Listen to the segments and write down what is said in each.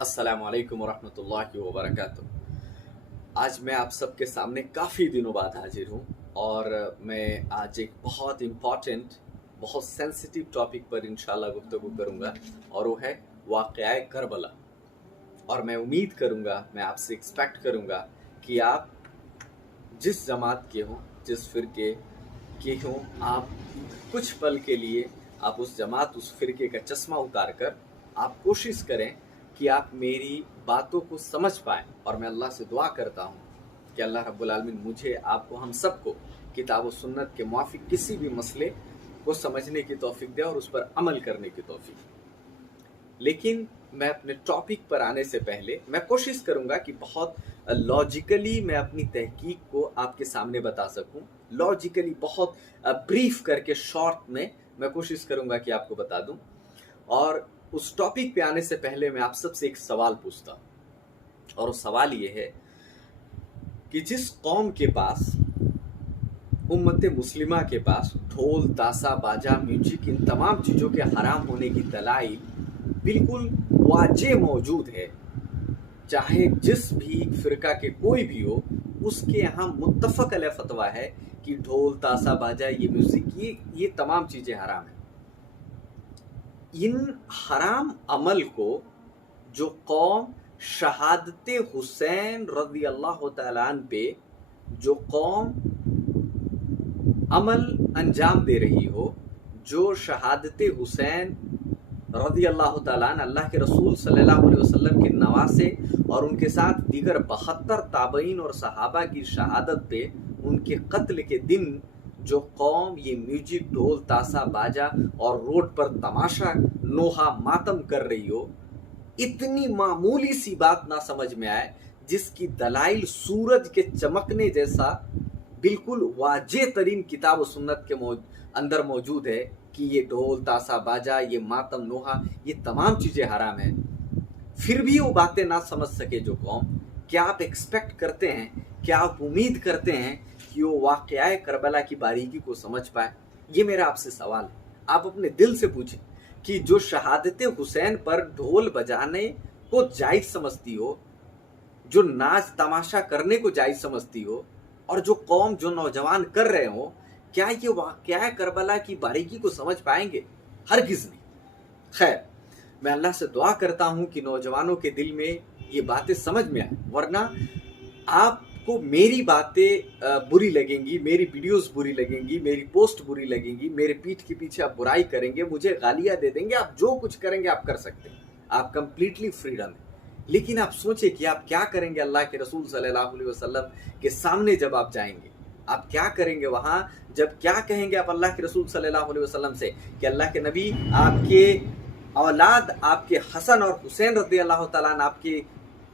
अस्सलाम वालेकुम वरहमतुल्लाहि वबरकातुह। आज मैं आप सबके सामने काफ़ी दिनों बाद हाजिर हूँ और मैं आज एक बहुत इम्पॉर्टेंट, बहुत सेंसिटिव टॉपिक पर इंशाल्लाह गुफ्तगू करूँगा और वो है वाक़या करबला। और मैं उम्मीद करूँगा, मैं आपसे एक्सपेक्ट करूँगा कि आप जिस जमात के हों, जिस फ़िरके के हों, आप कुछ पल के लिए आप उस जमात, उस फ़िरके का चश्मा उतार कर आप कोशिश करें कि आप मेरी बातों को समझ पाएँ। और मैं अल्लाह से दुआ करता हूँ कि अल्लाह रब्बुल आलमीन मुझे, आपको, हम सबको किताब व सुन्नत के मुआफ़िक किसी भी मसले को समझने की तौफीक दे और उस पर अमल करने की तौफीक। लेकिन मैं अपने टॉपिक पर आने से पहले मैं कोशिश करूंगा कि बहुत लॉजिकली मैं अपनी तहकीक को आपके सामने बता सकूं। लॉजिकली बहुत ब्रीफ करके शॉर्ट में मैं कोशिश करूंगा कि आपको बता दूं। और उस टॉपिक पे आने से पहले मैं आप सबसे एक सवाल पूछता हूं, और वो सवाल ये है कि जिस कौम के पास, उम्मत मुस्लिमा के पास ढोल, ताशा, बाजा, म्यूजिक, इन तमाम चीज़ों के हराम होने की दलाइल बिल्कुल वाजे मौजूद है, चाहे जिस भी फ़िरका के कोई भी हो, उसके यहाँ मुत्तफ़क़ अलैह फ़तवा है कि ढोल, ताशा, बाजा, ये म्यूज़िक, ये तमाम चीज़ें हराम हैं। इन हराम अमल को जो कौम शहादत हुसैन रज़ी अल्लाह तआला अन्हु पे जो कौम अमल अंजाम दे रही हो, जो शहादत हुसैन रज़ी अल्लाह तआला अन्हु, अल्लाह के रसूल सल्लल्लाहु अलैहि वसल्लम के नवासे और उनके साथ दीगर 72 ताबईन और सहाबा की शहादत पे उनके कत्ल के दिन जो कौम ये म्यूजिक, ढोल, ताशा, बाजा और रोड पर तमाशा, नोहा, मातम कर रही हो, इतनी मामूली सी बात ना समझ में आए जिसकी दलाइल सूरज के चमकने जैसा बिल्कुल वाजे तरीन किताब व सुन्नत के अंदर मौजूद है कि ये ढोल, ताशा, बाजा, ये मातम, नोहा, ये तमाम चीज़ें हराम हैं। फिर भी वो बातें ना समझ सके जो कौम, क्या आप एक्सपेक्ट करते हैं, क्या आप उम्मीद करते हैं कि वो वाक़या करबला की बारीकी को समझ पाए? ये मेरा आपसे सवाल है। आप अपने दिल से पूछें कि जो शहादत हुसैन पर ढोल बजाने को जायज़ समझती हो, जो नाच तमाशा करने को जायज़ समझती हो, और जो कौम, जो नौजवान कर रहे हो, क्या ये वाक़या करबला की बारीकी को समझ पाएंगे? हरगिज़ नहीं। खैर, मैं अल्लाह से दुआ करता हूँ कि नौजवानों के दिल में ये बातें समझ में आए, वरना आपको मेरी बातें बुरी लगेंगी, मेरी वीडियोस बुरी लगेंगी, मेरी पोस्ट बुरी लगेंगी, मेरे पीठ के पीछे आप बुराई करेंगे, मुझे गालियाँ दे देंगे। आप जो कुछ करेंगे आप कर सकते हैं, आप कंप्लीटली फ्रीडम है। लेकिन आप सोचिए कि आप क्या करेंगे अल्लाह के रसूल सल्लल्लाहु अलैहि वसल्लम के सामने जब आप जाएंगे। आप क्या करेंगे वहाँ, जब क्या कहेंगे आप अल्लाह के रसूल सल्लल्लाहु अलैहि वसल्लम से कि अल्लाह के नबी, आपके औलाद, आपके हसन और हुसैन रज़ी अल्लाह तआला अन्हु, आपकी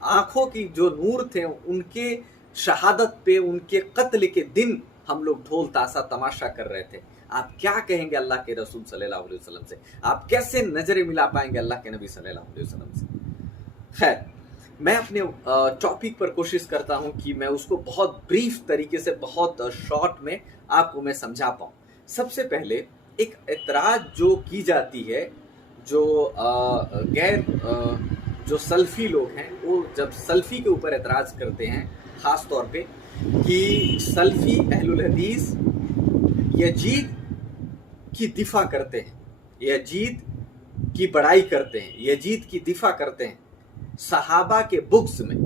आँखों की जो नूर थे, उनके शहादत पे, उनके कत्ल के दिन हम लोग ढोल, ताशा, तमाशा कर रहे थे। आप क्या कहेंगे अल्लाह के रसूल सल्लल्लाहु अलैहि वसल्लम से? आप कैसे नज़रें मिला पाएंगे अल्लाह के नबी सल्लल्लाहु अलैहि वसल्लम से? खैर, मैं अपने टॉपिक पर कोशिश करता हूं कि मैं उसको बहुत ब्रीफ तरीके से, बहुत शॉर्ट में आपको मैं समझा पाऊँ। सबसे पहले एक एतराज़ जो की जाती है, जो जो सल्फ़ी लोग हैं, वो जब सल्फ़ी के ऊपर एतराज़ करते हैं, ख़ास तौर पे कि सल्फ़ी अहलुल हदीस यजीद की दिफ़ा करते हैं, यजीद की बड़ाई करते हैं, यजीद की दिफ़ा करते हैं सहाबा के बुक्स में,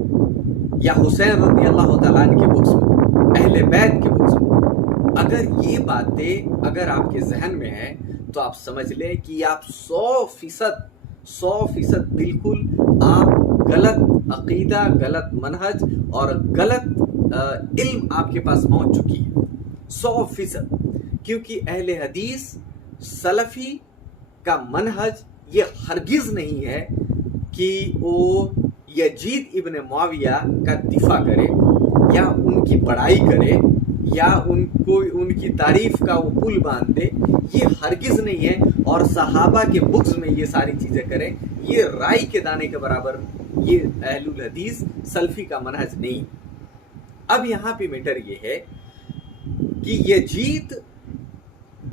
या हुसैन रज़ी अल्लाह तआला अन्हु के बुक्स में, अहले बैत के बुक्स में। अगर ये बातें अगर आपके जहन में है तो आप समझ लें कि आप 100% बिल्कुल आप गलत अकीदा, गलत मनहज और गलत इल्म आपके पास पहुंच चुकी है, 100%। क्योंकि अहले हदीस सलफ़ी का मनहज ये हरगिज़ नहीं है कि वो यजीद इब्न मुआविया का दिफा करे या उनकी बड़ाई करे या उनको, उनकी तारीफ का वो पुल बांध दे, ये हरगिज़ नहीं है। और सहाबा के बुक्स में ये सारी चीज़ें करें, ये राई के दाने के बराबर, ये अहलुल हदीस सल्फ़ी का मनहज नहीं। अब यहाँ पे मैटर ये है कि यजीद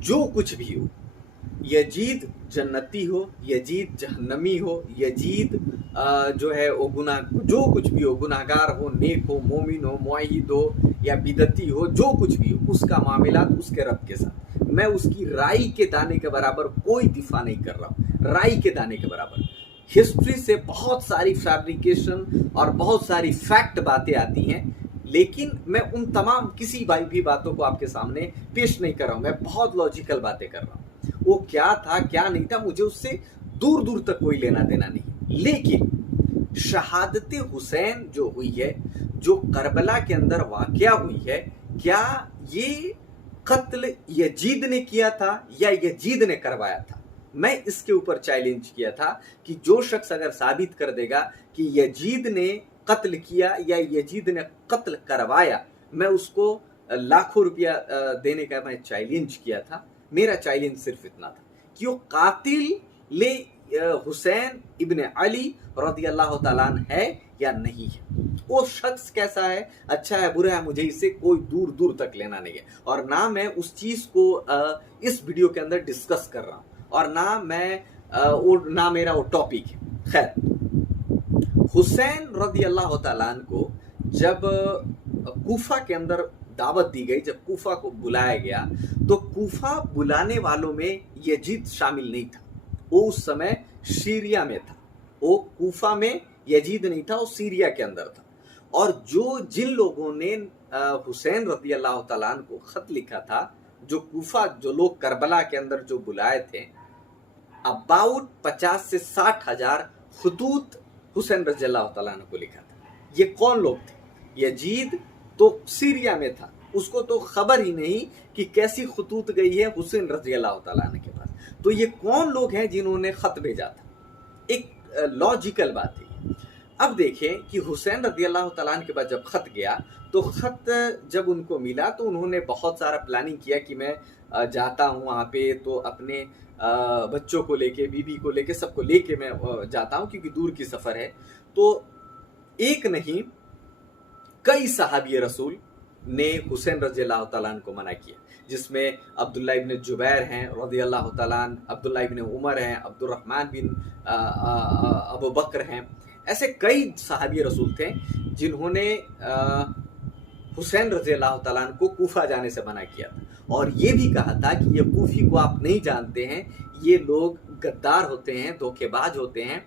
जो कुछ भी हो, यजीद जन्नती हो, यजीद जहन्नमी हो, यजीद जो है वो जो कुछ भी हो, गुनाहगार हो, नेक हो, मोमिन हो, मुआहिद हो या बिदती हो, जो कुछ भी हो, उसका मामलात उसके रब के साथ। मैं उसकी राई के दाने के बराबर कोई दिफा नहीं कर रहा हूँ, राई के दाने के बराबर। हिस्ट्री से बहुत सारी फैब्रिकेशन और बहुत सारी फैक्ट बातें आती हैं, लेकिन मैं उन तमाम किसी भी बातों को आपके सामने पेश नहीं कर रहा हूँ। मैं बहुत लॉजिकल बातें कर रहा हूँ। वो क्या था क्या नहीं था मुझे उससे दूर दूर तक कोई लेना देना नहीं। लेकिन शहादत हुसैन जो हुई है, जो करबला के अंदर वाकया हुई है, क्या ये कत्ल यजीद ने किया था या यजीद ने करवाया था? मैं इसके ऊपर चैलेंज किया था कि जो शख्स अगर साबित कर देगा कि यजीद ने कत्ल किया या यजीद ने कत्ल करवाया, मैं उसको लाखों रुपया देने का मैं चैलेंज किया था। मेरा चैलेंज सिर्फ इतना था कि वो कातिल ले हुसैन इब्न अली रज़ी अल्लाह ताला अन्हु है या नहीं है। वो शख्स कैसा है, अच्छा है बुरा है, मुझे इससे कोई दूर दूर तक लेना नहीं है। और ना मैं उस चीज़ को इस वीडियो के अंदर डिस्कस कर रहा हूँ, और ना मेरा वो टॉपिक है। खैर, हुसैन रज़ी अल्लाह ताला अन्हु को जब कूफा के अंदर दावत दी गई, जब कूफा को बुलाया गया, तो कूफा बुलाने वालों में यजीद शामिल नहीं था। वो उस समय सीरिया में था। वो कूफा में यजीद नहीं था, वो सीरिया के अंदर था। और जिन लोगों ने हुसैन रज़ी अल्लाह ताला अन्हु को खत लिखा था, जो कूफा, जो लोग करबला के अंदर जो बुलाए थे, अबाउट 50 से 60 हजार खतूत हुसैन रज़ी अल्लाह ताला अन्हु को लिखा था। ये कौन लोग थे? यजीद तो सीरिया में था, उसको तो खबर ही नहीं कि कैसी खतूत गई है हुसैन रज़ी अल्लाह ताला अन्हु के पास। तो ये कौन लोग हैं जिन्होंने खत भेजा था? एक लॉजिकल बात है। अब देखें कि हुसैन रज़ी अल्लाह ताला अन्हु के पास जब खत गया, तो खत जब उनको मिला तो उन्होंने बहुत सारा प्लानिंग किया कि मैं जाता हूँ वहाँ पे, तो अपने बच्चों को लेके, बीबी को लेके, सबको लेके मैं जाता हूँ, क्योंकि दूर की सफ़र है। तो एक नहीं, कई सहाबी रसूल ने हुसैन रज़ी अल्लाह ताला अन्हु को मना किया, जिसमें अब्दुल्ला इब्न जुबैर हैं रज़ी अल्लाह ताला अन्हु, अब्दुल्ला इब्न उमर हैं, अब्दुर्रहमान बिन अबू बकर हैं। ऐसे कई सहाबी रसूल थे जिन्होंने हुसैन रज़ी अल्लाह ताला अन्हु को कूफा जाने से मना किया था, और ये भी कहा था कि ये कूफी को आप नहीं जानते हैं, ये लोग गद्दार होते हैं, धोखेबाज होते हैं।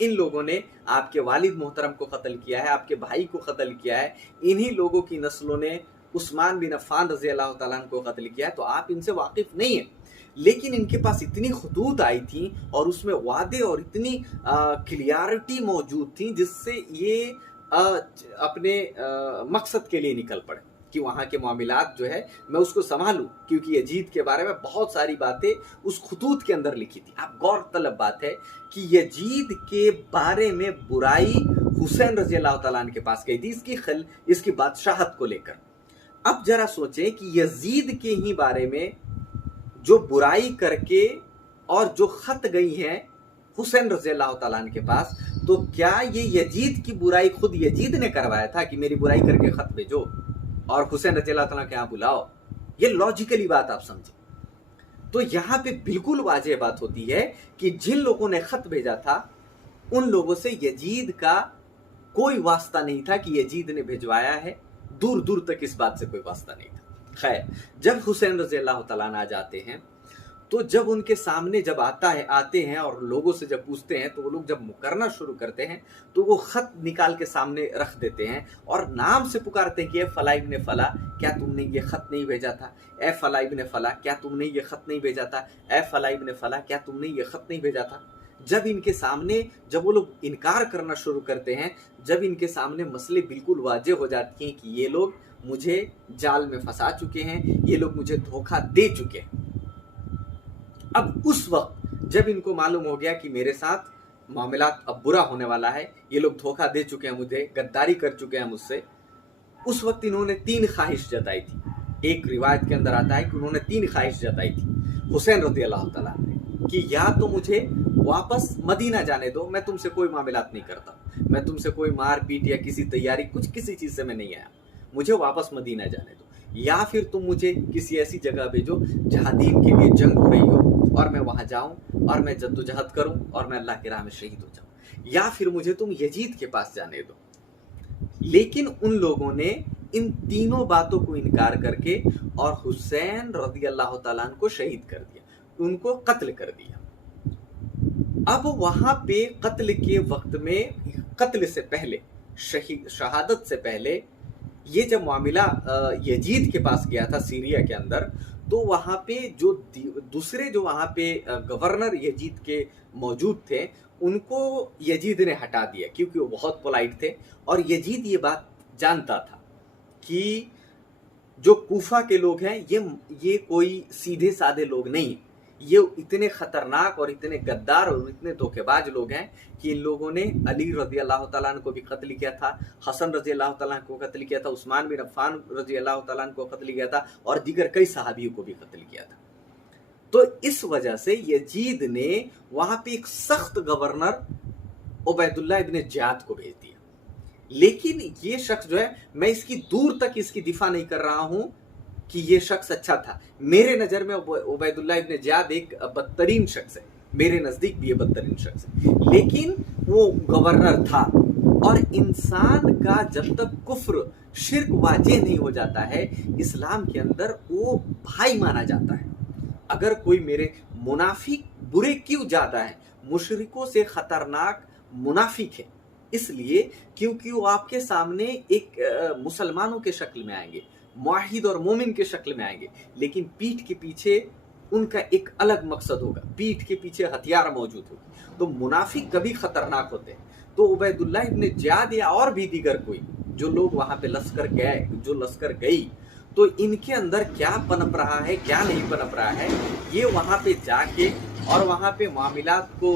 इन लोगों ने आपके वालिद मोहतरम को कत्ल किया है, आपके भाई को कत्ल किया है, इन्हीं लोगों की नस्लों ने उस्मान बिन अफ़्फ़ान रज़ी अल्लाह ताला अन्हु को कत्ल किया है, तो आप इनसे वाकिफ़ नहीं हैं। लेकिन इनके पास इतनी खतूत आई थी और उसमें वादे और इतनी क्लियरिटी मौजूद थी, जिससे ये अपने मकसद के लिए निकल पड़े कि वहाँ के मामलात जो है मैं उसको संभालूं, क्योंकि यजीद के बारे में बहुत सारी बातें उस खतूत के अंदर लिखी थी। अब गौरतलब बात है कि यजीद के बारे में बुराई हुसैन रज़ी अल्लाह ताला अन्हु के पास गई थी, इसकी बादशाहत को लेकर। अब जरा सोचें कि यजीद के ही बारे में जो बुराई करके और जो खत गई हैं हुसैन रज़ी अल्लाह ताला अन्हु के पास, तो क्या ये यजीद की बुराई खुद यजीद ने करवाया था कि मेरी बुराई करके खत भेजो और हुसैन रज़ी अल्लाह ताला के यहाँ बुलाओ? ये लॉजिकली बात आप समझे। तो यहाँ पे बिल्कुल वाज़ेह बात होती है कि जिन लोगों ने खत भेजा था, उन लोगों से यजीद का कोई वास्ता नहीं था कि यजीद ने भिजवाया है, दूर दूर तक इस बात से कोई वास्ता नहीं था। खैर, जब हुसैन रज़ी अल्लाह ताला अन्हु आ जाते हैं, तो जब उनके सामने जब आते हैं और लोगों से जब पूछते हैं, तो वो लोग जब मुकरना शुरू करते हैं, तो वो खत निकाल के सामने रख देते हैं और नाम से पुकारते हैं कि ए फला इब्न फला, क्या तुमने ये खत नहीं भेजा था? ए फला इब्न फला, क्या तुमने ये खत नहीं भेजा था? ए फला इब्न फला, क्या तुमने ये खत नहीं भेजा था? जब इनके सामने जब वो लोग इनकार करना शुरू करते हैं, जब इनके सामने मसले बिल्कुल वाज़ेह हो जाते हैं कि ये लोग मुझे जाल में फंसा चुके हैं, ये लोग मुझे धोखा दे चुके हैं, अब उस वक्त जब इनको मालूम हो गया कि मेरे साथ मामलात अब बुरा होने वाला है, ये लोग धोखा दे चुके हैं मुझे, गद्दारी कर चुके हैं मुझसे, उस वक्त इन्होंने 3 ख्वाहिश जताई थी। एक रिवायत के अंदर आता है कि उन्होंने 3 ख्वाहिश जताई थी हुसैन रज़ी अल्लाह ताला ने, कि या तो मुझे वापस मदीना जाने दो, मैं तुमसे कोई मामलात नहीं करता, मैं तुमसे कोई मार पीट या किसी तैयारी किसी चीज़ से मैं नहीं आया, मुझे वापस मदीना जाने दो, या फिर तुम मुझे किसी ऐसी जगह भेजो जहाँ दीन के लिए जंग हो रही हो, اور میں وہاں جاؤں اور میں جدوجہد کروں اور میں اللہ کی راہ میں شہید ہو جاؤں، یا پھر مجھے تم یزید کے پاس جانے دو۔ لیکن ان لوگوں نے ان تینوں باتوں کو انکار کر کے اور حسین رضی اللہ تعالیٰ عنہ کو شہید کر دیا، ان کو قتل کر دیا۔ اب وہاں پہ قتل کے وقت میں، قتل سے پہلے، شہادت سے پہلے، یہ جب معاملہ یزید کے پاس گیا تھا سیریا کے اندر، تو وہاں پہ جو دوسرے جو وہاں پہ گورنر یزید کے موجود تھے، ان کو یزید نے ہٹا دیا کیونکہ وہ بہت پولائٹ تھے، اور یزید یہ بات جانتا تھا کہ جو کوفہ کے لوگ ہیں یہ کوئی سیدھے سادے لوگ نہیں، یہ اتنے خطرناک اور اتنے غدار اور اتنے دھوکے باز لوگ ہیں کہ ان لوگوں نے علی رضی اللہ تعالیٰ عنہ کو بھی قتل کیا تھا، حسن رضی اللہ تعالیٰ عنہ کو قتل کیا تھا، عثمان بن عفان رضی اللہ تعالیٰ عنہ کو قتل کیا تھا، اور دیگر کئی صحابیوں کو بھی قتل کیا تھا۔ تو اس وجہ سے یزید نے وہاں پہ ایک سخت گورنر عبید اللہ ابن زیاد کو بھیج دیا۔ لیکن یہ شخص جو ہے، میں اس کی دور تک اس کی دفاع نہیں کر رہا ہوں کہ یہ شخص اچھا تھا، میرے نظر میں عبید اللہ ابن زیاد ایک بدترین شخص ہے، میرے نزدیک بھی یہ بدترین شخص ہے، لیکن وہ گورنر تھا۔ اور انسان کا جب تک کفر شرک واجہ نہیں ہو جاتا ہے اسلام کے اندر، وہ بھائی مانا جاتا ہے۔ اگر کوئی میرے منافق برے کیوں زیادہ ہیں؟ مشرکوں سے خطرناک منافق ہے، اس لیے کیونکہ وہ آپ کے سامنے ایک مسلمانوں کے شکل میں آئیں گے، موحد اور مومن کے شکل میں آئیں گے، لیکن پیٹھ کے پیچھے ان کا ایک الگ مقصد ہوگا، پیٹھ کے پیچھے ہتھیار موجود ہوگا۔ تو منافق کبھی خطرناک ہوتے ہیں۔ تو عبید اللہ ابن زیاد یا اور بھی دیگر کوئی جو لوگ وہاں پہ لشکر گئی، تو ان کے اندر کیا پنپ رہا ہے، کیا نہیں پنپ رہا ہے، یہ وہاں پہ جا کے اور وہاں پہ معاملات کو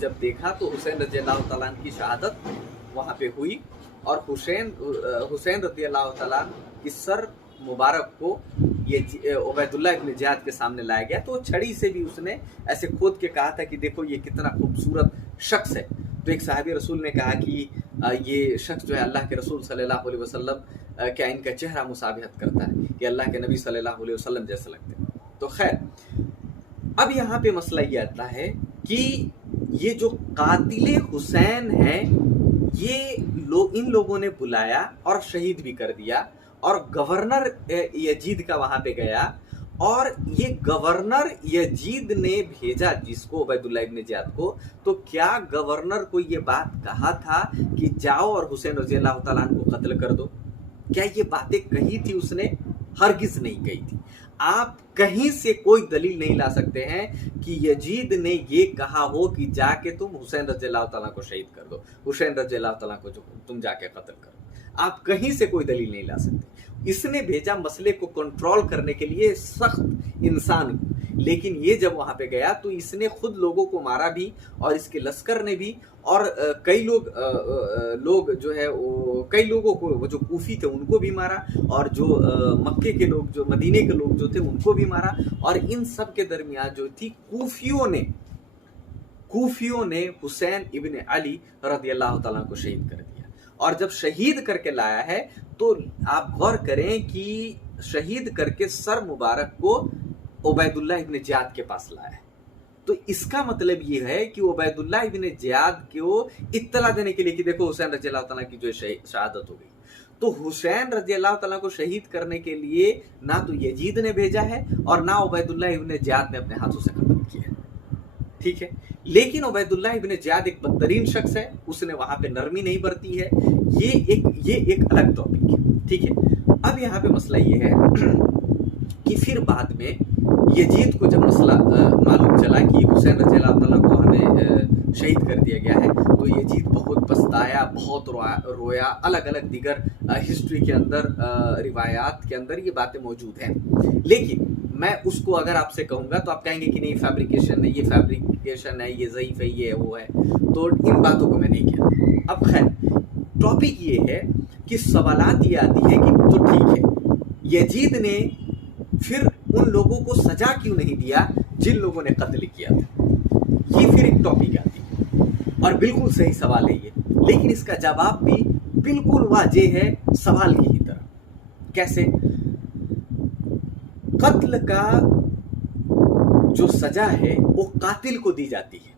جب دیکھا تو حسین رضی اللہ تعالیٰ عنہ کی شہادت وہاں پہ ہوئی، اور حسین رضی اللہ تعالیٰ کی سر مبارک کو یہ عبید اللہ ابن زیاد کے سامنے لایا گیا، تو چھڑی سے بھی اس نے ایسے کھود کے کہا تھا کہ دیکھو یہ کتنا خوبصورت شخص ہے۔ تو ایک صحابی رسول نے کہا کہ یہ شخص جو ہے اللہ کے رسول صلی اللہ علیہ وسلم کیا ان کا چہرہ مشابہت کرتا ہے، کہ اللہ کے نبی صلی اللہ علیہ وسلم جیسے لگتے ہیں۔ تو خیر، اب یہاں پہ مسئلہ یہ آتا ہے کہ یہ جو قاتل حسین ہیں، یہ ان لوگوں نے بلایا اور شہید بھی کر دیا، اور گورنر یزید کا وہاں پہ گیا، اور یہ گورنر یزید نے بھیجا جس کو، عبید اللہ ابن زیاد کو، تو کیا گورنر کو یہ بات کہا تھا کہ جاؤ اور حسین رضی اللہ تعالیٰ عنہ کو قتل کر دو؟ کیا یہ باتیں کہی تھی اس نے؟ ہرگز نہیں کہی تھی۔ آپ کہیں سے کوئی دلیل نہیں لا سکتے ہیں کہ یزید نے یہ کہا ہو کہ جا کے تم حسین رضی اللہ تعالیٰ کو شہید کر دو، حسین رضی اللہ تعالیٰ کو جو تم جا کے قتل کرو۔ آپ کہیں سے کوئی دلیل نہیں لا سکتے۔ اس نے بھیجا مسئلے کو کنٹرول کرنے کے لیے سخت انسان کو، لیکن یہ جب وہاں پہ گیا تو اس نے خود لوگوں کو مارا بھی، اور اس کے لشکر نے بھی، اور کئی لوگ جو ہے کئی لوگوں کو، وہ جو کوفی تھے ان کو بھی مارا، اور جو مکے کے لوگ، جو مدینے کے لوگ جو تھے ان کو بھی مارا، اور ان سب کے درمیان جو تھی کوفیوں نے حسین ابن علی رضی اللہ تعالیٰ کو شہید کر دیا۔ اور جب شہید کر کے لایا ہے تو آپ غور کریں کہ شہید کر کے سر مبارک کو عبید اللہ ابن زیاد کے پاس لایا ہے۔ تو اس کا مطلب یہ ہے کہ عبید اللہ ابن زیاد کو اطلاع دینے کے لیے کہ دیکھو حسین رضی اللہ تعالیٰ کی جو شہادت ہو گئی، تو حسین رضی اللہ تعالیٰ کو شہید کرنے کے لیے نہ تو یزید نے بھیجا ہے اور نہ عبید اللہ ابن زیاد نے اپنے ہاتھوں سے قتل کیا ہے، ٹھیک ہے۔ لیکن عبید اللہ ابن زیاد ایک بدترین شخص ہے، اس نے وہاں پہ نرمی نہیں برتی ہے، یہ ایک الگ ٹاپک ہے، ٹھیک ہے۔ اب یہاں پہ مسئلہ یہ ہے کہ پھر بعد میں یزید کو جب مسئلہ معلوم چلا کہ حسین رضی اللہ تعالیٰ کو ہمیں شہید کر دیا گیا ہے، تو یزید بہت پछتایا، بہت رویا۔ الگ الگ دیگر ہسٹری کے اندر، روایات کے اندر یہ باتیں موجود ہیں، لیکن میں اس کو اگر آپ سے کہوں گا تو آپ کہیں گے کہ نہیں فیبریکیشن ہے، یہ فیبریکیشن ہے، یہ ضعیف ہے، یہ وہ ہے، تو ان باتوں کو میں نہیں کہتا۔ اب خیر، ٹاپک یہ ہے کہ سوالات یہ آتی ہے کہ تو ٹھیک ہے، یزید نے پھر ان لوگوں کو سزا کیوں نہیں دیا جن لوگوں نے قتل کیا تھا؟ یہ پھر ایک ٹاپک آتی ہے، اور بالکل صحیح سوال ہے یہ، لیکن اس کا جواب بھی بالکل واضح ہے سوال کی ہی طرح۔ کیسے؟ قتل کا जो सजा है वो कातिल को दी जाती है।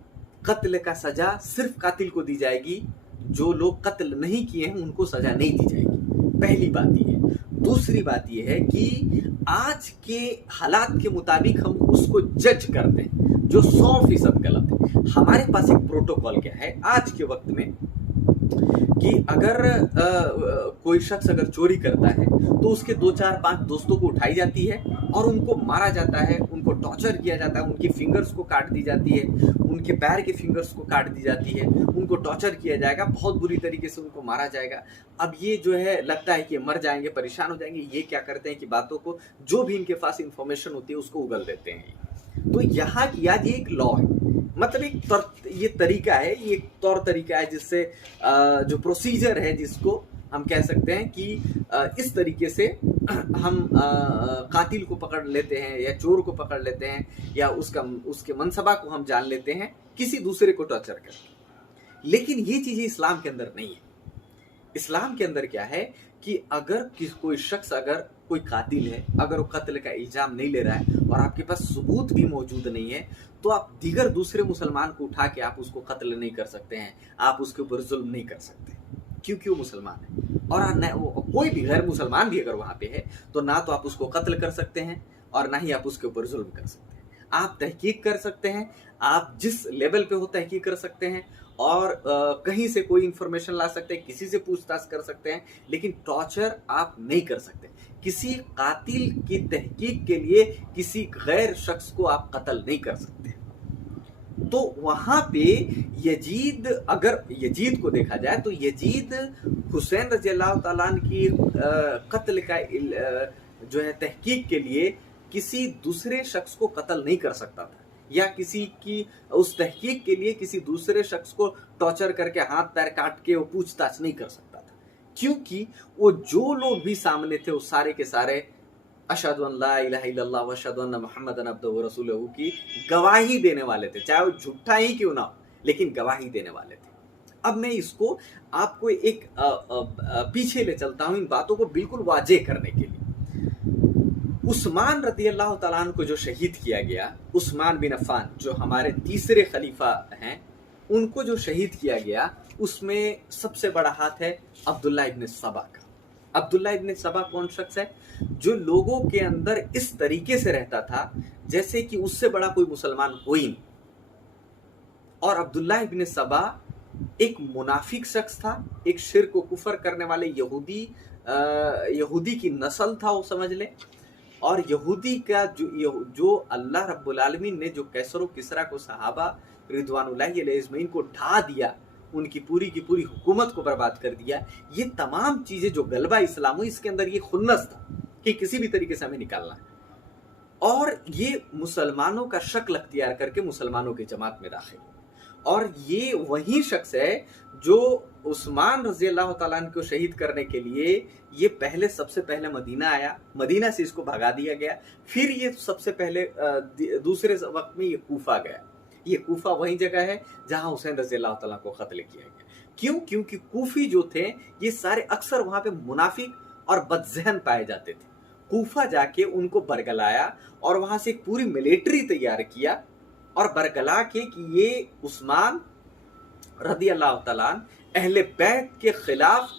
कत्ल का सजा सिर्फ कातिल को दी जाएगी, जो लोग कत्ल नहीं किए हैं उनको सजा नहीं दी जाएगी। पहली बात ये है। दूसरी बात ये है कि आज के हालात के मुताबिक हम उसको जज करते हैं जो 100% गलत है। हमारे पास एक प्रोटोकॉल क्या है आज के वक्त में कि अगर कोई शख्स अगर चोरी करता है तो उसके 2 4 5 दोस्तों को उठाई जाती है और उनको मारा जाता है, उनको टॉर्चर किया जाता है, उनकी फिंगर्स को काट दी जाती है, उनके पैर के फिंगर्स को काट दी जाती है, उनको टॉर्चर किया जाएगा, बहुत बुरी तरीके से उनको मारा जाएगा। अब ये जो है लगता है कि मर जाएंगे, परेशान हो जाएंगे, ये क्या करते हैं कि बातों को जो भी इनके पास इंफॉर्मेशन होती है उसको उगल देते हैं। तो यहाँ की याद ये एक लॉ है, मतलब ये तरीका है, ये एक तौर तरीका है जिससे जो प्रोसीजर है जिसको हम कह सकते हैं कि इस तरीके से हम कातिल को पकड़ लेते हैं या चोर को पकड़ लेते हैं या उसके मनसबा को हम जान लेते हैं किसी दूसरे को टॉर्चर करके। लेकिन ये चीजें इस्लाम के अंदर नहीं है। इस्लाम के अंदर क्या है कि अगर कोई शख्स अगर कोई कातिल है, अगर वो कत्ल का इल्जाम नहीं ले रहा है और आपके पास सबूत भी मौजूद नहीं है, तो आप दीगर दूसरे मुसलमान को उठा के आप उसको कत्ल नहीं कर सकते हैं, आप उसके ऊपर जुल्म नहीं कर सकते, क्योंकि वो मुसलमान है। और कोई भी गैर मुसलमान भी अगर वहां पे है तो ना तो आप उसको कत्ल कर सकते हैं और ना ही आप उसके ऊपर जुल्म कर सकते हैं। आप तहकीक कर सकते हैं, आप जिस लेवल पे हो तहकीक कर सकते हैं और कहीं से कोई इंफॉर्मेशन ला सकते हैं, किसी से पूछताछ कर सकते हैं, लेकिन टॉर्चर आप नहीं कर सकते। किसी कातिल की तहकीक के लिए किसी गैर शख्स को आप कत्ल नहीं कर सकते। तो वहां पे यजीद, अगर यजीद को देखा जाए तो यजीद हुसैन रज़ियल्लाहु ताला अन्हु की कत्ल का जो है तहकीक के लिए किसी दूसरे शख्स को कत्ल नहीं कर सकता था, या किसी की उस तहकीक के लिए किसी दूसरे शख्स को टॉर्चर करके हाथ पैर काट के वो पूछताछ नहीं कर सकता था, क्योंकि वो जो लोग भी सामने थे वो सारे के सारे अशहदु अन ला इलाहा इल्लल्लाह व अशहदु अन्ना मुहम्मदन अब्दुहु व रसूलुहु की गवाही देने वाले थे, चाहे वो झूठा ही क्यों ना हो, लेकिन गवाही देने वाले थे। अब मैं इसको आपको एक पीछे ले चलता हूं इन बातों को बिल्कुल वाजे करने के लिए। उस्मान रज़ियल्लाहु ताला अन्हु को जो शहीद किया गया, उस्मान बिन अफ़्फ़ान जो हमारे तीसरे खलीफा हैं, उनको जो शहीद किया गया उसमें सबसे बड़ा हाथ है अब्दुल्ला इब्न सबा का। अब्दुल्ला इब्न सबा कौन शख्स है? जो लोगों के अंदर इस तरीके से रहता था जैसे कि उससे बड़ा कोई मुसलमान हो ही नहीं। और अब्दुल्ला इब्न सबा एक मुनाफिक शख्स था, एक शिर्क व कुफर करने वाले यहूदी की नस्ल था वो समझ ले। और यहूदी का जो अल्लाह रब्बुल आलमीन ने जो कैसर व किसरा को सहाबा रिदवानुल्लाहि अलैहि अजमईन को ढा दिया, उनकी पूरी की पूरी हुकूमत को बर्बाद कर दिया, ये तमाम चीजें जो गलबा इस्लाम हुई इसके अंदर ये खुन्नस था कि किसी भी तरीके से हमें निकालना है। और ये मुसलमानों का शक्ल अख्तियार करके मुसलमानों की जमात में दाखिल हुआ। और ये वही शख्स है जो उस्मान रज़ियल्लाहु ताला अन्हु को शहीद करने के लिए ये सबसे पहले मदीना आया, मदीना से इसको भगा दिया गया, फिर ये सबसे पहले दूसरे वक्त में ये कूफा गया। ये कूफा वही जगह है जहां हुसैन रज़ियल्लाहु ताला को कत्ल किया गया। क्यों? क्योंकि कूफी जो थे ये सारे अक्सर वहां पे मुनाफिक और बदजहन पाए जाते थे। कूफा जाके उनको बरगलाया और वहां से एक पूरी मिलिट्री तैयार किया और बरगला के कि ये उस्मान रज़ियल्लाहु ताला अहले बैत के खिलाफ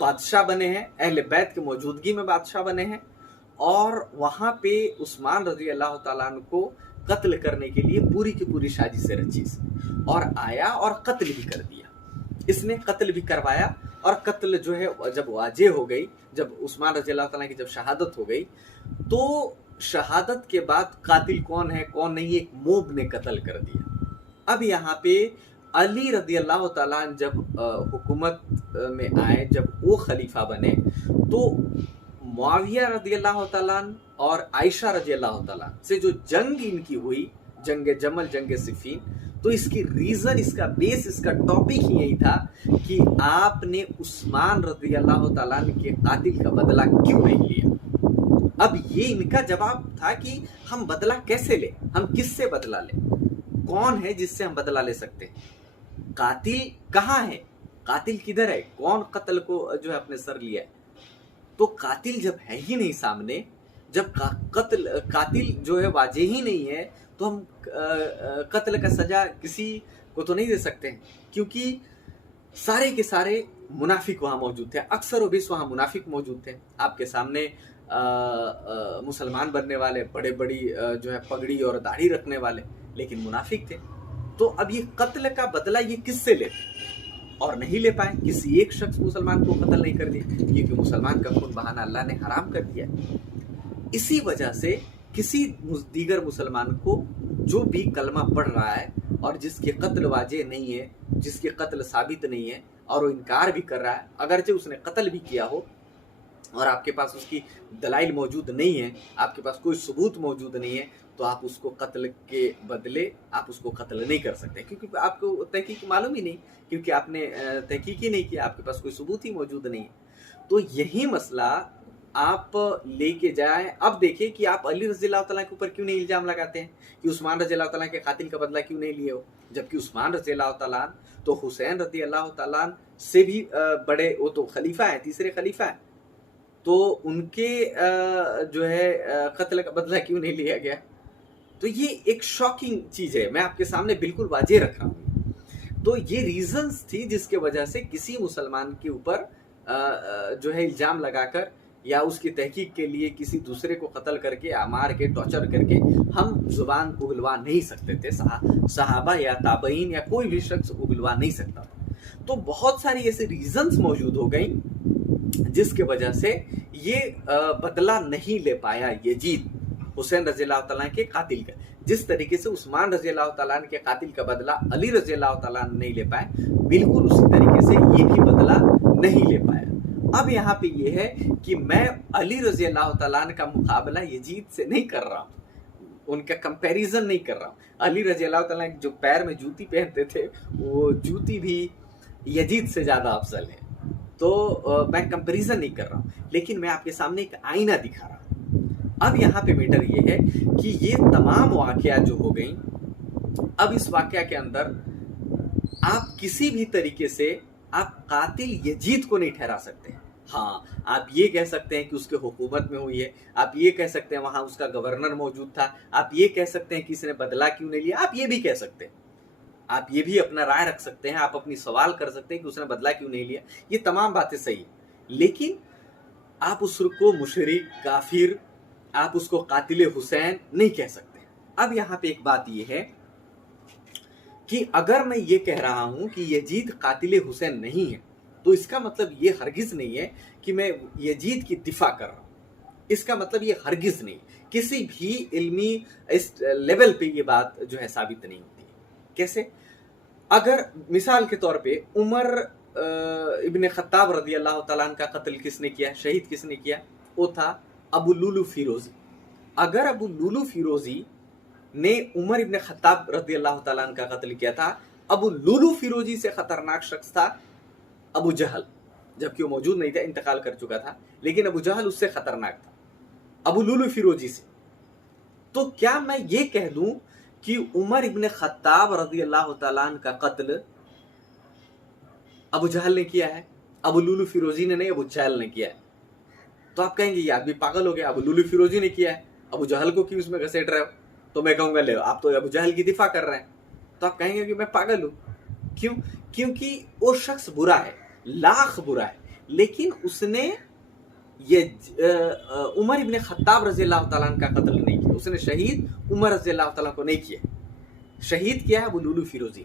बादशाह बने हैं, अहले बैत की मौजूदगी में बादशाह बने हैं। और वहां पे उस्मान रज़ियल्लाहु ताला अन्हु को कत्ल करने के लिए पूरी की पूरी साजिश रची और आया और कत्ल भी कर दिया। इसने कत्ल भी करवाया और कत्ल जो है जब वाजे हो गई, जब उस्मान रज़ियल्लाहु ताला की जब शहादत हो गई, तो शहादत के बाद कातिल कौन है कौन नहीं, एक मोब ने कत्ल कर दिया। अब यहाँ पे अली रज़ियल्लाहु ताला जब हुकूमत में आए, जब वो खलीफा बने, तो मुआविया रज़ियल्लाहु ताला और आयशा रज़ियल्लाहु ताला से जो जंग इनकी हुई, जंग जमल, जंग सिफीन, तो इसकी रीजन, इसका बेस, इसका टॉपिक ही यही था कि आपने उस्मान रज़ियल्लाहु ताला के कातिल का बदला क्यों नहीं लिया। अब ये इनका जवाब था कि हम बदला कैसे ले, हम किससे बदला ले, कौन है जिससे हम बदला ले सकते हैं, कातिल कहाँ है, कातिल किधर है, कौन कत्ल को जो है अपने सर लिया है। तो कातिल जब है ही नहीं सामने, जब कातिल जो है वाजे ही नहीं है, تو ہم قتل کا سزا کسی کو تو نہیں دے سکتے ہیں، کیونکہ سارے کے سارے منافق وہاں موجود تھے، اکثر و بیش وہاں منافق موجود تھے. آپ کے سامنے مسلمان بننے والے، بڑے بڑی جو ہے پگڑی اور داڑھی رکھنے والے، لیکن منافق تھے. تو اب یہ قتل کا بدلہ یہ کس سے لیتے اور نہیں لے پائے؟ کسی ایک شخص مسلمان کو قتل نہیں کر دیا، کیونکہ مسلمان کا خون بہانا اللہ نے حرام کر دیا. اسی وجہ سے کسی دیگر مسلمان کو جو بھی کلمہ پڑھ رہا ہے اور جس کے قتل واجب نہیں ہے، جس کے قتل ثابت نہیں ہے اور وہ انکار بھی کر رہا ہے، اگرچہ اس نے قتل بھی کیا ہو اور آپ کے پاس اس کی دلائل موجود نہیں ہے، آپ کے پاس کوئی ثبوت موجود نہیں ہے، تو آپ اس کو قتل کے بدلے آپ اس کو قتل نہیں کر سکتے، کیونکہ آپ کو تحقیق معلوم ہی نہیں، کیونکہ آپ نے تحقیق ہی نہیں کیا، آپ کے پاس کوئی ثبوت ہی موجود نہیں ہے. تو یہی مسئلہ آپ لے کے جائیں. اب دیکھیں کہ آپ علی رضی اللہ تعالیٰ کے اوپر کیوں نہیں الزام لگاتے ہیں کہ عثمان رضی اللہ تعالیٰ کے قاتل کا بدلہ کیوں نہیں لیے ہو، جبکہ عثمان رضی اللہ تعالیٰ تو حسین رضی اللہ تعالیٰ سے بھی بڑے، وہ تو خلیفہ ہیں، تیسرے خلیفہ ہیں، تو ان کے جو ہے قتل کا بدلہ کیوں نہیں لیا گیا؟ تو یہ ایک شاکنگ چیز ہے، میں آپ کے سامنے بالکل واضح رکھ رہا ہوں. تو یہ ریزنز تھی جس کے وجہ سے کسی مسلمان کے اوپر جو ہے الزام لگا کر یا اس کی تحقیق کے لیے کسی دوسرے کو قتل کر کے، مار کے، ٹارچر کر کے ہم زبان اگلوا نہیں سکتے تھے. صحابہ یا تابعین یا کوئی بھی شخص اگلوا نہیں سکتا تھا. تو بہت ساری ایسے ریزنز موجود ہو گئیں جس کے وجہ سے یہ بدلہ نہیں لے پایا یزید حسین رضی اللہ تعالیٰ کے قاتل کا. جس طریقے سے عثمان رضی اللہ تعالیٰ کے قاتل کا بدلہ علی رضی اللہ تعالیٰ نہیں لے پائے، بالکل اسی طریقے سے یہ بھی بدلہ نہیں لے پایا. اب یہاں پہ یہ ہے کہ میں علی رضی اللہ تعالیٰ کا مقابلہ یزید سے نہیں کر رہا ہوں، ان کا کمپیریزن نہیں کر رہا ہوں. علی رضی اللہ تعالیٰ جو پیر میں جوتی پہنتے تھے، وہ جوتی بھی یزید سے زیادہ افضل ہے. تو میں کمپیریزن نہیں کر رہا ہوں، لیکن میں آپ کے سامنے ایک آئینہ دکھا رہا ہوں. اب یہاں پہ میٹر یہ ہے کہ یہ تمام واقعات جو ہو گئیں، اب اس واقعہ کے اندر آپ کسی بھی طریقے سے آپ قاتل یزید کو نہیں ٹھہرا سکتے. ہاں، آپ یہ کہہ سکتے ہیں کہ اس کے حکومت میں ہوئی ہے، آپ یہ کہہ سکتے ہیں وہاں اس کا گورنر موجود تھا، آپ یہ کہہ سکتے ہیں کہ اس نے بدلہ کیوں نہیں لیا، آپ یہ بھی کہہ سکتے ہیں، آپ یہ بھی اپنا رائے رکھ سکتے ہیں، آپ اپنی سوال کر سکتے ہیں کہ اس نے بدلہ کیوں نہیں لیا. یہ تمام باتیں صحیح ہیں، لیکن آپ اس کو مشرک، کافر، آپ اس کو قاتل حسین نہیں کہہ سکتے. اب یہاں پہ ایک بات یہ ہے کہ اگر میں یہ کہہ رہا ہوں کہ یزید قاتل حسین نہیں ہے، تو اس کا مطلب یہ ہرگز نہیں ہے کہ میں یزید کی دفاع کر رہا ہوں. اس کا مطلب یہ ہرگز نہیں، کسی بھی علمی اس لیول پہ یہ بات جو ہے ثابت نہیں ہوتی. کیسے؟ اگر مثال کے طور پہ عمر ابن خطاب رضی اللہ تعالیٰ عنہ کا قتل کس نے کیا، شہید کس نے کیا؟ وہ تھا ابو لولو فیروزی. اگر ابو لولو فیروزی نے عمر ابن خطاب رضی اللہ تعالیٰ عنہ کا قتل کیا تھا، ابو لولو فیروزی سے خطرناک شخص تھا ابو جہل، جبکہ وہ موجود نہیں تھا، انتقال کر چکا تھا، لیکن ابو جہل اس سے خطرناک تھا ابو لولو فیروزی سے. تو کیا میں یہ کہہ دوں کہ عمر ابن خطاب رضی اللہ تعالیٰ عنہ کا قتل ابو جہل نے کیا ہے، ابو لولو فیروزی نے نہیں، ابو جہل نے کیا ہے؟ تو آپ کہیں گے یہ آدمی پاگل ہو گیا، ابو لولو فیروزی نے کیا ہے، ابو جہل کو کیوں اس میں گھسیٹ رہے ہو؟ تو میں کہوں گا لے آپ تو ابو جہل کی دفاع کر رہے ہیں. تو آپ کہیں گے کہ میں پاگل ہوں. کیوں؟ کیونکہ وہ شخص برا ہے، لاکھ برا ہے، لیکن اس نے یہ عمر ابن خطاب رضی اللہ تعالیٰ عنہ کا قتل نہیں کیا. اس نے شہید عمر رضی اللہ تعالیٰ کو نہیں کیا، شہید کیا ہے ابو لولو فیروزی.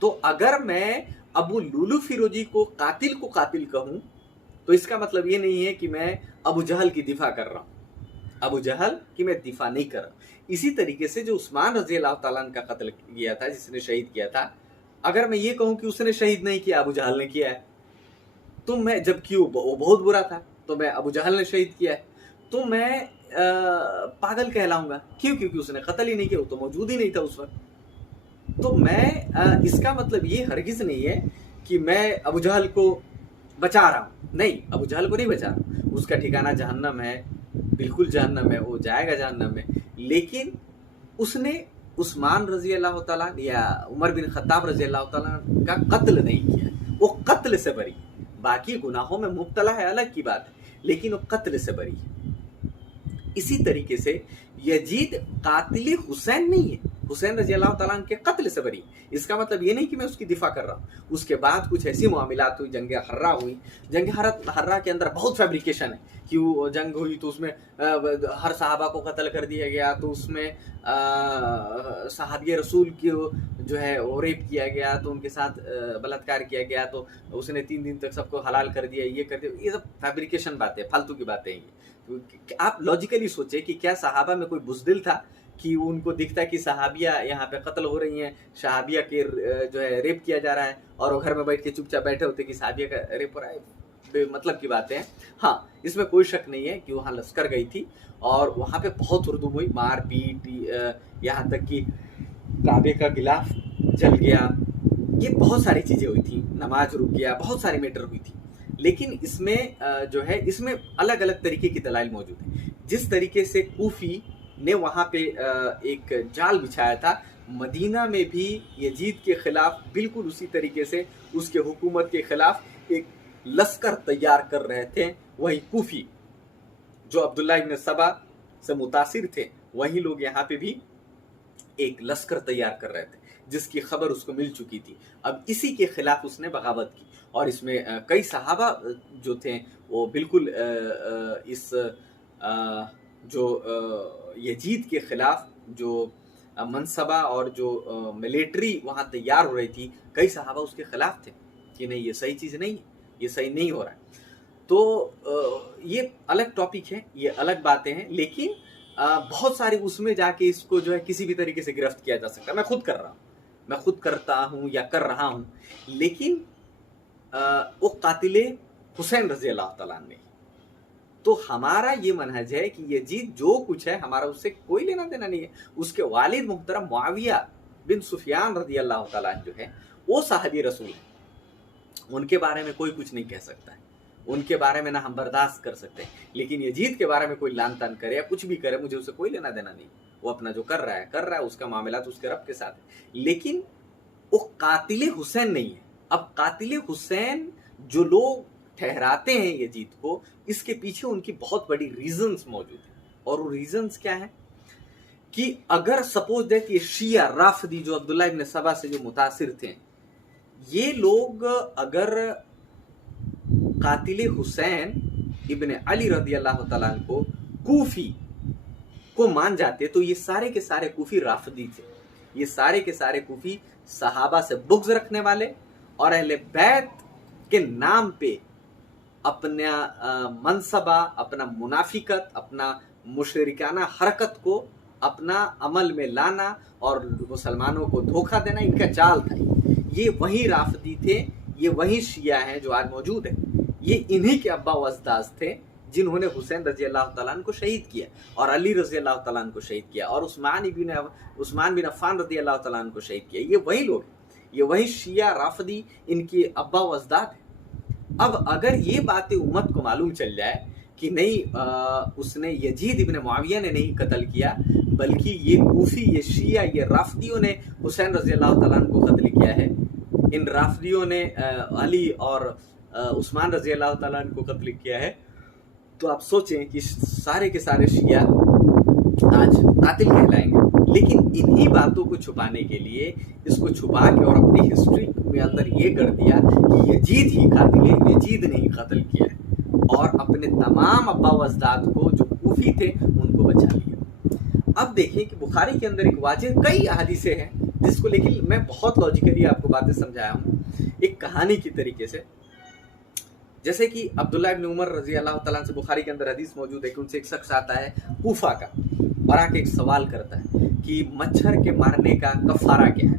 تو اگر میں ابو لولو فیروزی کو قاتل کہوں تو اس کا مطلب یہ نہیں ہے کہ میں ابو جہل کی دفاع کر رہا ہوں، ابو جہل کی میں دفاع نہیں کر رہا ہوں. اسی طریقے سے جو عثمان رضی اللہ تعالیٰ عنہ کا قتل کیا تھا، جس نے شہید کیا تھا، اگر میں یہ کہوں کہ اس نے شہید نہیں کیا، ابو جہل نے کیا ہے، تو میں جبکہ وہ بہت برا تھا تو میں ابو جہل نے شہید کیا ہے، تو میں پاگل کہلاؤں گا. کیوں؟ کیونکہ اس نے قتل ہی نہیں کیا، وہ تو موجود ہی نہیں تھا اس وقت. تو میں اس کا مطلب یہ ہرگز نہیں ہے کہ میں ابو جہل کو بچا رہا ہوں. نہیں، ابو جہل کو نہیں بچا رہا ہوں، اس کا ٹھکانہ جہنم ہے، بالکل جہنم ہے، وہ جائے گا جہنم میں. لیکن اس نے عثمان رضی اللہ تعالیٰ یا عمر بن خطاب رضی اللہ تعالیٰ کا قتل نہیں کیا، وہ قتل سے بری. باقی گناہوں میں مبتلا ہے، الگ کی بات ہے، لیکن وہ قتل سے بری ہے. इसी तरीके से यजीद कातिल हुसैन नहीं है, हुसैन रजी अल्लाह ताला अन्हु के कत्ल से बरी। इसका मतलब ये नहीं कि मैं उसकी दिफा कर रहा हूँ। उसके बाद कुछ ऐसी मामलात हुई, जंग हर्रा हुई। जंग हर्रा के अंदर बहुत फैब्रिकेशन है कि वो जंग हुई तो उसमें हर सहाबा को कत्ल कर दिया गया, तो उसमें सहाबी रसूल की जो है वो रेप किया गया, तो उनके साथ बलात्कार किया गया, तो उसने 3 दिन तक सबको हलाल कर दिया, ये कर दिया। ये सब फैब्रिकेशन बातें, फालतू की बातें हैं। तो आप लॉजिकली सोचे कि क्या सहाबा में कोई बुज़दिल था कि उनको दिखता कि सहाबिया यहाँ पे कत्ल हो रही हैं, सहाबिया के जो है रेप किया जा रहा है, और वो घर में बैठ के चुपचाप बैठे होते कि सहाबिया का रेप हो रहा है। मतलब की बातें हैं। हाँ, इसमें कोई शक नहीं है कि वहाँ लश्कर गई थी और वहाँ पे बहुत हुरदुम हुई, मार पीट, यहाँ तक कि काबे का गिलाफ जल गया, ये बहुत सारी चीज़ें हुई थी, नमाज रुक गया, बहुत सारी मैटर हुई थी। लेकिन इसमें जो है इसमें अलग अलग तरीके की दलाइल मौजूद है। जिस तरीके से कूफी ने वहाँ पे एक जाल बिछाया था, मदीना में भी यजीद के खिलाफ बिल्कुल उसी तरीके से उसके हुकूमत के खिलाफ एक लश्कर तैयार कर रहे थे। वही कूफी जो अब्दुल्लाह इब्न सबा से मुतासिर थे, वही लोग यहाँ पे भी एक लश्कर तैयार कर रहे थे जिसकी खबर उसको मिल चुकी थी। अब इसी के खिलाफ उसने बगावत की, और इसमें कई सहाबा जो थे वो बिल्कुल इस जो यजीद के खिलाफ जो मनसबा और जो मिलिट्री वहाँ तैयार हो रही थी, कई सहाबा उसके खिलाफ थे कि नहीं, ये सही चीज़ नहीं है, ये सही नहीं हो रहा है। तो ये अलग टॉपिक है, ये अलग बातें हैं, लेकिन बहुत सारी उसमें जाके इसको जो है किसी भी तरीके से गिरफ्त किया जा सकता है। मैं खुद कर रहा हूँ, मैं खुद करता हूँ या कर रहा हूँ, लेकिन वो कातिले हुसैन रजी अल्लाह तआला ने। तो हमारा ये मनहज है कि यजीद जो कुछ है हमारा उससे कोई लेना देना नहीं है। उसके वालिद मुहतरम मुआविया बिन सुफियान रजी अल्लाह तआला जो है वो साहबी रसूल है, उनके बारे में कोई कुछ नहीं कह सकता है, उनके बारे में ना हम बर्दाश्त कर सकते हैं। लेकिन यजीद के बारे में कोई लान तान करे या कुछ भी करे, मुझे उससे कोई लेना देना नहीं। वो अपना जो कर रहा है उसका मामला तो उसके रब के साथ है, लेकिन वो कातिले हुसैन नहीं है। अब कातिले हुसैन जो लोग ठहराते हैं यजीद को, इसके पीछे उनकी बहुत बड़ी रीजंस मौजूद है। और वो रीजंस क्या है कि अगर सपोज दैट ये शिया राफदी जो अब्दुल्लाह इब्न सबा से जो मुतासिर थे, ये लोग अगर कातिले हुसैन इब्न अली रदी अल्लाह तआला को कूफी को मान जाते, तो ये सारे के सारे कूफी राफदी थे। ये सारे के सारे कूफी सहाबा से बुग़्ज़ रखने वाले और अहले बैत के नाम पे अपना मनसबा, अपना मुनाफिकत, अपना मुशरिकाना हरकत को अपना अमल में लाना और मुसलमानों को धोखा देना इनका चाल था। ये वही राफदी थे, ये वही शिया हैं जो आज मौजूद है। ये इन्हीं के अब्बा व अजदाद थे जिन्होंने हुसैन रजी अल्लाह तआला अन्हु को शहीद किया और अली रजी अल्लाह तआला अन्हु को शहीद किया और उस्मान बिन अफ़्फ़ान रजी अल्लाह तआला अन्हु को शहीद किया। ये वही लोग, ये वही शिया राफदी, इनके अब्बा व अजदाद हैं। अब अगर ये बातें उम्मत को मालूम चल जाए कि नहीं उसने यजीद इब्न मुआविया ने नहीं कत्ल किया, बल्कि ये कूफी, ये शिया, ये राफदियों ने हुसैन रजी अल्लाह तआला अन्हु को कत्ल किया है, इन राफदियों ने अली और उस्मान रजी अल्लाह तआला अन्हु को कत्ल किया है, तो आप सोचें कि सारे के सारे शिया आज कातिल कहलाएंगे। लेकिन इन्हीं बातों को छुपाने के लिए इसको छुपा के और अपनी हिस्ट्री में अंदर ये कर दिया कि यजीद ही कातिल है, यजीद ने ही कत्ल किया है, और अपने तमाम अब्बा व अजदाद को जो कूफी थे उनको बचा लिया। अब देखिए कि बुखारी के अंदर एक वाजिह कई हदीसें हैं जिसको लेकिन मैं बहुत लॉजिकली आपको बातें समझाया हूँ एक कहानी की तरीके से। जैसे कि अब्दुल्लाह इब्न उमर रजी अल्लाह तआला से बुखारी के अंदर हदीस मौजूद है कि उनसे एक शख्स आता है कूफा का और आके एक सवाल करता है कि मच्छर के मारने का कफ़ारा क्या है,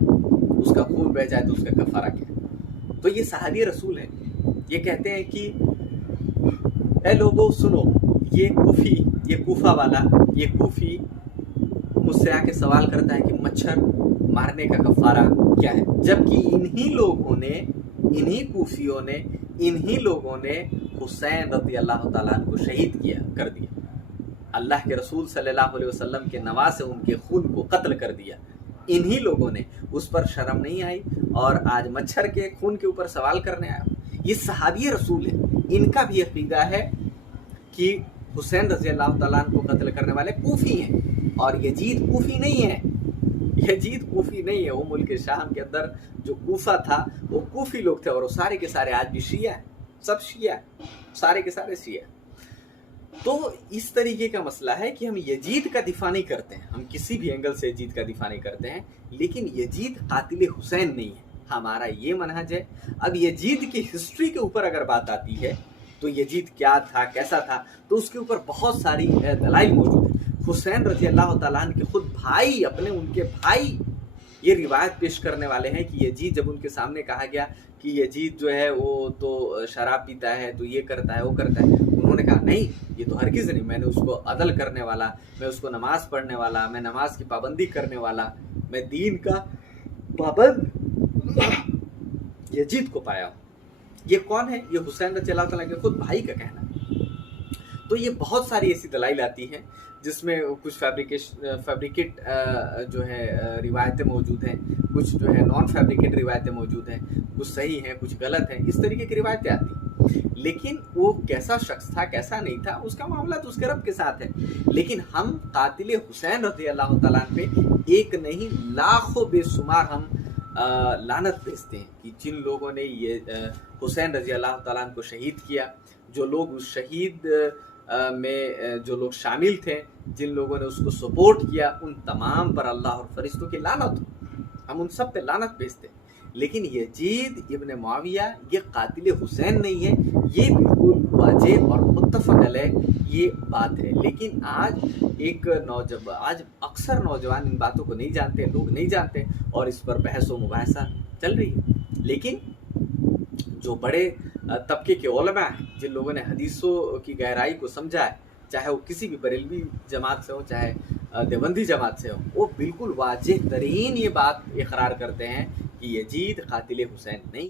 उसका खून बह जाए तो उसका कफ़ारा क्या है। तो ये सहाबी रसूल है, ये कहते हैं कि ए लोगों सुनो, ये कूफी, ये कूफा वाला, ये कूफी मुझसे आके सवाल करता है कि मच्छर मारने का कफ़ारा क्या है, जबकि इन्हीं लोगों ने, इन्हीं कूफियों ने, इन्हीं लोगों ने हुसैन रज़ी अल्लाह तआला अन्हु को शहीद कर दिया। अल्लाह के रसूल सल्लल्लाहु अलैहि वसल्लम के नवा से उनके खून को कत्ल कर दिया। इन्हीं लोगों ने, उस पर शर्म नहीं आई और आज मच्छर के खून के ऊपर सवाल करने आया। ये सहाबी रसूल है, इनका भी अकीदा है कि حسین رضی اللہ تعالیٰ عنہ کو قتل کرنے والے کوفی ہیں، اور یزید کوفی نہیں ہے، یزید کوفی نہیں ہے، وہ ملک شام کے اندر جو کوفہ تھا وہ کوفی لوگ تھے، اور وہ سارے کے سارے آج بھی شیعہ ہیں، سب شیعہ ہیں، سارے کے سارے شیعہ ہیں۔ تو اس طریقے کا مسئلہ ہے کہ ہم یزید کا دفاع نہیں کرتے ہیں، ہم کسی بھی اینگل سے یزید کا دفاع نہیں کرتے ہیں، لیکن یزید قاتل حسین نہیں ہے، ہمارا یہ منہج ہے۔ اب یزید کی ہسٹری کے اوپر اگر بات آتی ہے تو یزید کیا تھا، کیسا تھا، تو اس کے اوپر بہت ساری دلائل موجود ہیں۔ حسین رضی اللہ تعالیٰ عنہ کے خود بھائی، اپنے ان کے بھائی یہ روایت پیش کرنے والے ہیں کہ یزید، جب ان کے سامنے کہا گیا کہ یزید جو ہے وہ تو شراب پیتا ہے، تو یہ کرتا ہے، وہ کرتا ہے، انہوں نے کہا نہیں، یہ تو ہرگز نہیں، میں نے اس کو عدل کرنے والا، میں اس کو نماز پڑھنے والا، میں نماز کی پابندی کرنے والا، میں دین کا پابند یزید کو پایا ہوں۔ یہ کون ہے؟ یہ حسین رضی اللہ تعالیٰ کے خود بھائی کا کہنا ہے۔ تو یہ بہت ساری ایسی دلائل آتی ہیں جس میں کچھ فیبریکیٹ جو ہے روایتیں موجود ہیں، کچھ جو ہے نان فیبریکیٹ روایتیں موجود ہیں، کچھ صحیح ہیں، کچھ غلط ہیں، اس طریقے کی روایتیں آتی ہیں۔ لیکن وہ کیسا شخص تھا، کیسا نہیں تھا، اس کا معاملہ تو اس کے رب کے ساتھ ہے۔ لیکن ہم قاتل حسین رضی اللہ تعالیٰ عنہ پہ ایک نہیں لاکھوں بے شمار ہم لعنت بھیجتے ہیں کہ جن لوگوں نے یہ حسین رضی اللہ تعالیٰ عنہ کو شہید کیا، جو لوگ اس شہید میں جو لوگ شامل تھے، جن لوگوں نے اس کو سپورٹ کیا، ان تمام پر اللہ اور فرشتوں کی لعنت ہو، ہم ان سب پہ لعنت بھیجتے ہیں۔ لیکن یزید ابن معاویہ یہ قاتل حسین نہیں ہے، یہ بالکل واضح اور متفق علیہ یہ بات ہے۔ لیکن آج آج اکثر نوجوان ان باتوں کو نہیں جانتے، لوگ نہیں جانتے، اور اس پر بحث و مباحثہ چل رہی ہے۔ لیکن جو بڑے طبقے کے علماء ہیں، جن لوگوں نے حدیثوں کی گہرائی کو سمجھا ہے، چاہے وہ کسی بھی بریلوی جماعت سے ہو، چاہے دیوبندی جماعت سے ہو، وہ بالکل واضح ترین یہ بات اقرار کرتے ہیں کہ یزید قاتل حسین نہیں